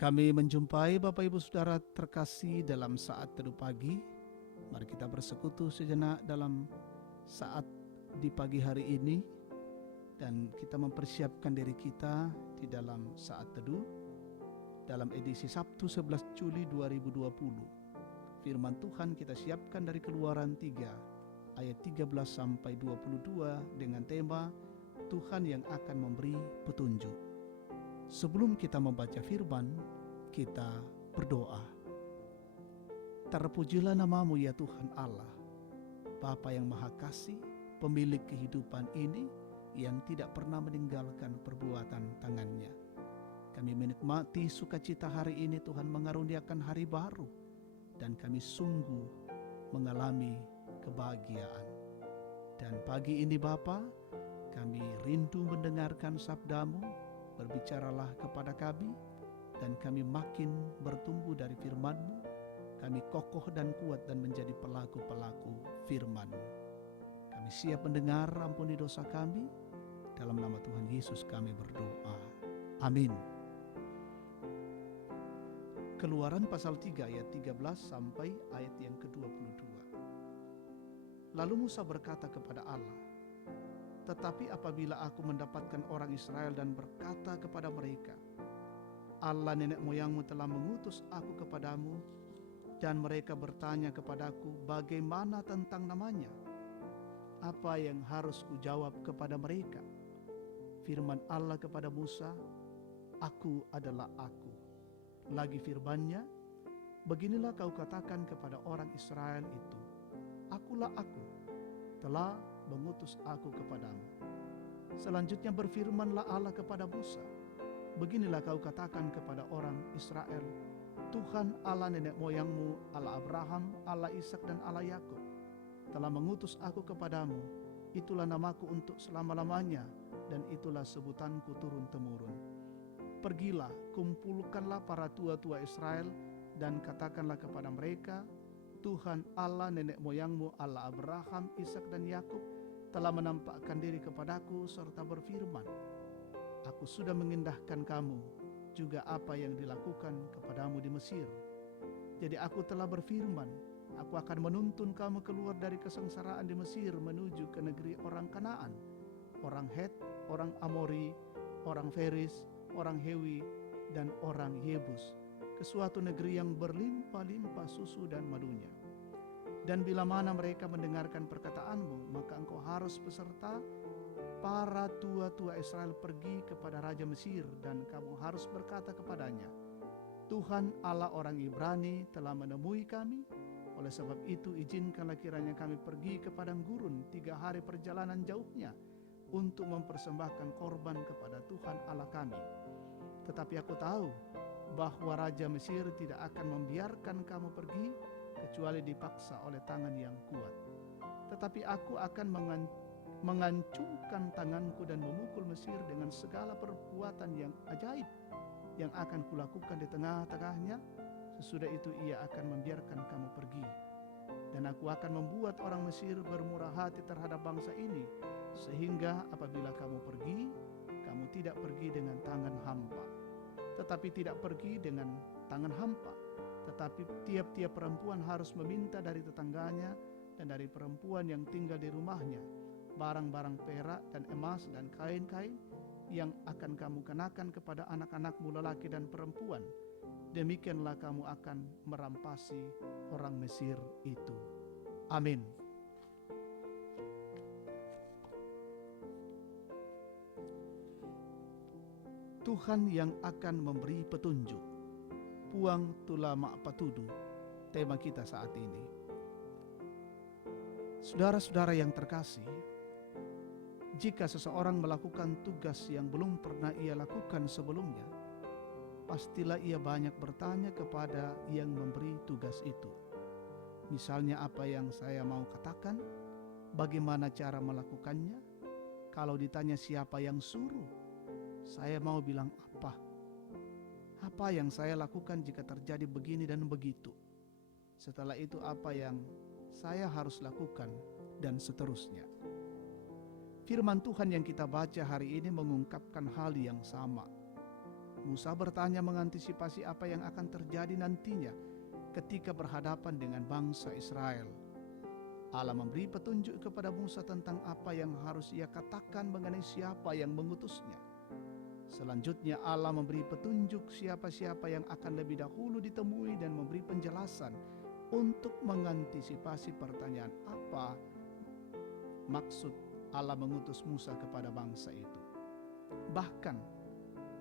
Kami menjumpai Bapak Ibu Saudara terkasih dalam saat teduh pagi. Mari kita bersekutu sejenak dalam saat di pagi hari ini dan kita mempersiapkan diri kita di dalam saat teduh dalam edisi Sabtu 11 Juli 2020. Firman Tuhan kita siapkan dari Keluaran 3 ayat 13 sampai 22 dengan tema Tuhan yang akan memberi petunjuk. Sebelum kita membaca firman, kita berdoa. Terpujilah namamu ya Tuhan Allah, Bapa yang Maha Kasih, pemilik kehidupan ini yang tidak pernah meninggalkan perbuatan tangannya. Kami menikmati sukacita hari ini, Tuhan mengaruniakan hari baru, dan kami sungguh mengalami kebahagiaan. Dan pagi ini Bapa, kami rindu mendengarkan sabdamu. Berbicaralah kepada kami, dan kami makin bertumbuh dari firman-Mu. Kami kokoh dan kuat dan menjadi pelaku-pelaku firman-Mu. Kami siap mendengar, ampuni dosa kami. Dalam nama Tuhan Yesus kami berdoa. Amin. Keluaran pasal 3 ayat 13 sampai ayat yang ke-22. Lalu Musa berkata kepada Allah, "Tetapi apabila aku mendapatkan orang Israel dan berkata kepada mereka, Allah nenek moyangmu telah mengutus aku kepadamu, dan mereka bertanya kepadaku, bagaimana tentang namanya? Apa yang harus kujawab kepada mereka?" Firman Allah kepada Musa, "Aku adalah aku." Lagi firman-Nya, "Beginilah kau katakan kepada orang Israel itu, Akulah aku, telah mengutus aku kepadamu." Selanjutnya berfirmanlah Allah kepada Musa, "Beginilah kau katakan kepada orang Israel, Tuhan Allah nenek moyangmu, Allah Abraham, Allah Ishak dan Allah Yakub, telah mengutus aku kepadamu. Itulah namaku untuk selama-lamanya, dan itulah sebutanku turun-temurun. Pergilah, kumpulkanlah para tua-tua Israel, dan katakanlah kepada mereka, Tuhan Allah nenek moyangmu, Allah Abraham, Ishak dan Yakub, telah menampakkan diri kepadaku serta berfirman, Aku sudah mengindahkan kamu, juga apa yang dilakukan kepadamu di Mesir. Jadi aku telah berfirman, aku akan menuntun kamu keluar dari kesengsaraan di Mesir menuju ke negeri orang Kanaan, orang Het, orang Amori, orang Feris, orang Hewi, dan orang Yebus, ke suatu negeri yang berlimpah-limpah susu dan madunya. Dan bila mana mereka mendengarkan perkataanmu, maka engkau harus beserta para tua-tua Israel pergi kepada Raja Mesir, dan kamu harus berkata kepadanya, Tuhan Allah orang Ibrani telah menemui kami. Oleh sebab itu izinkanlah kiranya kami pergi ke padang gurun 3 hari perjalanan jauhnya untuk mempersembahkan korban kepada Tuhan Allah kami. Tetapi aku tahu bahwa Raja Mesir tidak akan membiarkan kamu pergi kecuali dipaksa oleh tangan yang kuat. Tetapi aku akan mengancungkan tanganku dan memukul Mesir dengan segala perbuatan yang ajaib yang akan kulakukan di tengah-tengahnya. Sesudah itu ia akan membiarkan kamu pergi. Dan aku akan membuat orang Mesir bermurah hati terhadap bangsa ini, sehingga apabila kamu pergi, kamu tidak pergi dengan tangan hampa. Tetapi tidak pergi dengan tangan hampa, tetapi tiap-tiap perempuan harus meminta dari tetangganya dan dari perempuan yang tinggal di rumahnya barang-barang perak dan emas dan kain-kain yang akan kamu kenakan kepada anak-anakmu lelaki dan perempuan. Demikianlah kamu akan merampasi orang Mesir itu. Amin. Tuhan yang akan memberi petunjuk. Puang tula mak patudu, tema kita saat ini. Saudara-saudara yang terkasih, jika seseorang melakukan tugas yang belum pernah ia lakukan sebelumnya, pastilah ia banyak bertanya kepada yang memberi tugas itu. Misalnya, apa yang saya mau katakan, bagaimana cara melakukannya? Kalau ditanya siapa yang suruh, saya mau bilang apa? Apa yang saya lakukan jika terjadi begini dan begitu? Setelah itu apa yang saya harus lakukan, dan seterusnya. Firman Tuhan yang kita baca hari ini mengungkapkan hal yang sama. Musa bertanya mengantisipasi apa yang akan terjadi nantinya ketika berhadapan dengan bangsa Israel. Allah memberi petunjuk kepada Musa tentang apa yang harus ia katakan mengenai siapa yang mengutusnya. Selanjutnya Allah memberi petunjuk siapa-siapa yang akan lebih dahulu ditemui dan memberi penjelasan untuk mengantisipasi pertanyaan apa maksud Allah mengutus Musa kepada bangsa itu. Bahkan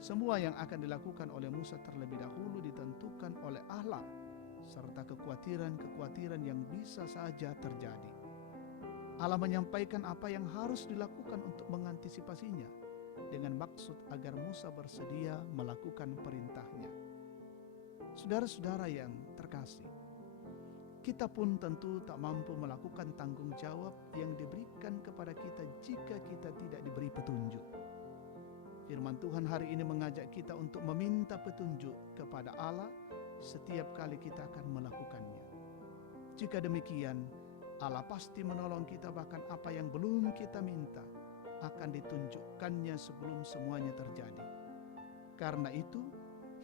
semua yang akan dilakukan oleh Musa terlebih dahulu ditentukan oleh Allah, serta kekhawatiran-kekhawatiran yang bisa saja terjadi. Allah menyampaikan apa yang harus dilakukan untuk mengantisipasinya dengan maksud agar Musa bersedia melakukan perintahnya. Saudara-saudara yang terkasih, kita pun tentu tak mampu melakukan tanggung jawab yang diberikan kepada kita jika kita tidak diberi petunjuk. Firman Tuhan hari ini mengajak kita untuk meminta petunjuk kepada Allah setiap kali kita akan melakukannya. Jika demikian, Allah pasti menolong kita, bahkan apa yang belum kita minta akan ditunjukkannya sebelum semuanya terjadi. Karena itu,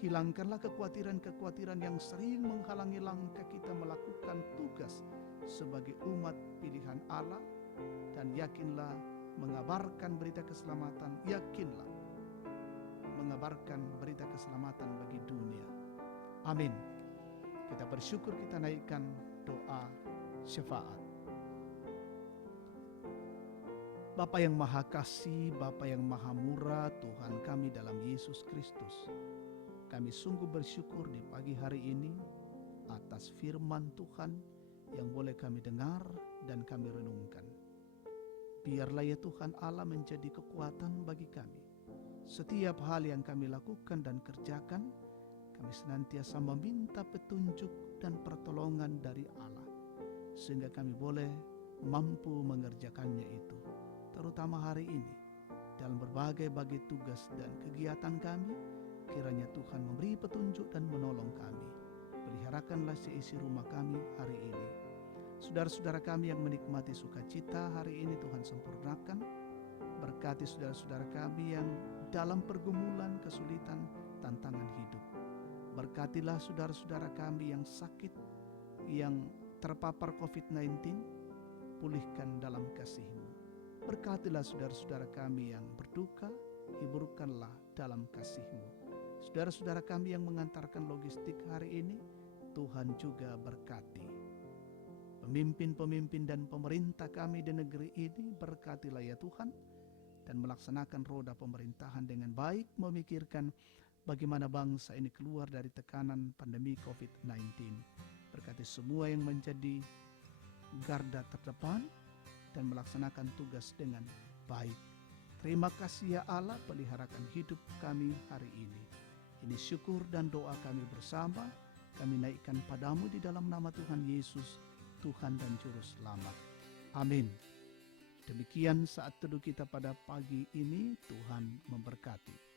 hilangkanlah kekhawatiran-kekhawatiran yang sering menghalangi langkah kita melakukan tugas sebagai umat pilihan Allah, dan yakinlah mengabarkan berita keselamatan, mengabarkan berita keselamatan bagi dunia. Amin. Kita bersyukur, kita naikkan doa syafaat. Bapa yang Maha Kasih, Bapa yang Maha Murah, Tuhan kami dalam Yesus Kristus, kami sungguh bersyukur di pagi hari ini atas firman Tuhan yang boleh kami dengar dan kami renungkan. Biarlah ya Tuhan Allah menjadi kekuatan bagi kami. Setiap hal yang kami lakukan dan kerjakan, kami senantiasa meminta petunjuk dan pertolongan dari Allah, sehingga kami boleh mampu mengerjakannya itu. Terutama hari ini, dalam berbagai tugas dan kegiatan kami, kiranya Tuhan memberi petunjuk dan menolong kami. Peliharakanlah seisi rumah kami hari ini. Saudara-saudara kami yang menikmati sukacita hari ini, Tuhan sempurnakan. Berkati saudara-saudara kami yang dalam pergumulan, kesulitan, tantangan hidup. Berkatilah saudara-saudara kami yang sakit, yang terpapar COVID-19, pulihkan dalam kasih-Mu. Berkatilah saudara-saudara kami yang berduka, hiburkanlah dalam kasih-Mu. Saudara-saudara kami yang mengantarkan logistik hari ini, Tuhan juga berkati. Pemimpin-pemimpin dan pemerintah kami di negeri ini, berkatilah ya Tuhan, dan melaksanakan roda pemerintahan dengan baik, memikirkan bagaimana bangsa ini keluar dari tekanan pandemi COVID-19. Berkati semua yang menjadi garda terdepan dan melaksanakan tugas dengan baik. Terima kasih ya Allah, peliharakan hidup kami hari ini. Ini syukur dan doa kami bersama, kami naikkan padamu di dalam nama Tuhan Yesus, Tuhan dan Juru Selamat. Amin. Demikian saat teduh kita pada pagi ini, Tuhan memberkati.